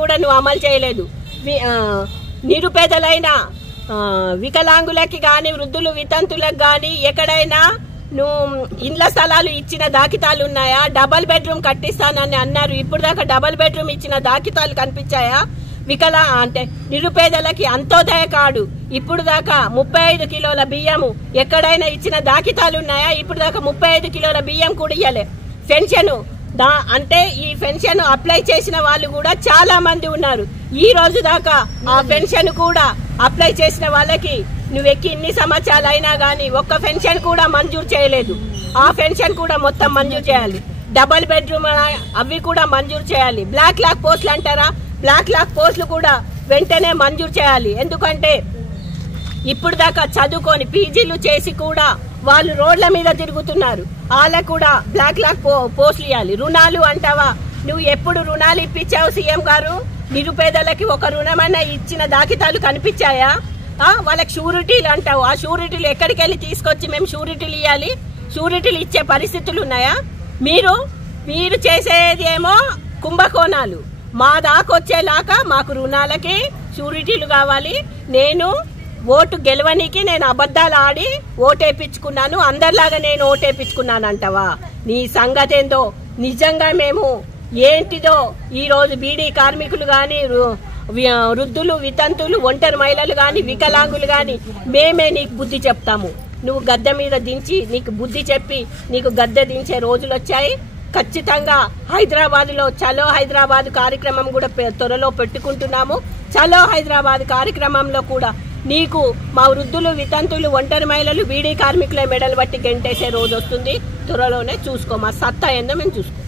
కూడా నువ్వు అమలు చేయలేదు. నిరుపేదలైన వికలాంగులకి కానీ వృద్ధులు వితంతులకు కానీ ఎక్కడైనా నువ్వు ఇండ్ల స్థలాలు ఇచ్చిన దాఖితాలు ఉన్నాయా? డబల్ బెడ్రూమ్ కట్టిస్తానని అన్నారు. ఇప్పుడు దాకా డబల్ బెడ్రూమ్ ఇచ్చిన దాఖితాలు కనిపించాయా? అంటే నిరుపేదలకి అంత్యోదయ కార్డు ఇప్పుడు దాకా 35 కిలోల బియ్యము ఎక్కడైనా ఇచ్చిన దాఖితాలు ఉన్నాయా? ఇప్పుడు దాకా 35 కిలోల బియ్యం కూడా ఇయ్యలే. పెన్షన్ అంటే ఈ పెన్షన్ అప్లై చేసిన వాళ్ళు కూడా చాలా మంది ఉన్నారు. ఈ రోజు దాకా ఆ పెన్షన్ కూడా అప్లై చేసిన వాళ్ళకి నువ్వెక్కి ఇన్ని సంవత్సరాలు అయినా గానీ ఒక్క పెన్షన్ కూడా మంజూరు చేయలేదు. ఆ పెన్షన్ కూడా మొత్తం మంజూరు చేయాలి. డబల్ బెడ్రూమ్ అవి కూడా మంజూరు చేయాలి. బ్లాక్ లాక్ పోస్టులు అంటారా? బ్లాక్ లాక్ పోస్టులు కూడా వెంటనే మంజూరు చేయాలి. ఎందుకంటే ఇప్పుడు దాకా చదువుకొని పీజీలు చేసి కూడా వాళ్ళు రోడ్ల మీద తిరుగుతున్నారు. వాళ్ళకు కూడా బ్లాక్ లాక్ పోస్టులు ఇవ్వాలి. రుణాలు అంటావా? నువ్వు ఎప్పుడు రుణాలు ఇప్పించావు సీఎం గారు? నిరుపేదలకి ఒక రుణమైనా ఇచ్చిన దాఖితాలు కనిపించాయా? వాళ్ళకి షూరిటీలు అంటావు. ఆ షూరిటీలు ఎక్కడికి వెళ్ళి తీసుకొచ్చి మేము షూరిటీలు ఇవ్వాలి? షూరిటీలు ఇచ్చే పరిస్థితులు ఉన్నాయా? మీరు చేసేది ఏమో కుంభకోణాలు. మా దాకొచ్చేలాగా మాకు రుణాలకి షూరిటీలు కావాలి. నేను ఓటు గెలవనికి నేను అబద్ధాలు ఆడి ఓటేపించుకున్నాను, అందరిలాగా నేను ఓటేపించుకున్నాను అంటావా? నీ సంగతి ఏందో నిజంగా మేము ఏంటిదో ఈ రోజు బీడీ కార్మికులు గాని వృద్ధులు వితంతులు ఒంటరి మహిళలు గాని వికలాంగులు గాని మేమే నీకు బుద్ధి చెప్తాము. నువ్వు గద్దె మీద దించి నీకు బుద్ధి చెప్పి నీకు గద్దె దించే రోజులు వచ్చాయి. ఖచ్చితంగా హైదరాబాద్ లో చలో హైదరాబాద్ కార్యక్రమం కూడా త్వరలో పెట్టుకుంటున్నాము. చలో హైదరాబాద్ కార్యక్రమంలో కూడా నీకు మా వృద్ధులు వితంతులు ఒంటరి మహిళలు బీడీ కార్మికుల మెడలు బట్టి గెంటేసే రోజు వస్తుంది. త్వరలోనే చూసుకో. మా సత్తా ఏందో మేము చూసుకో.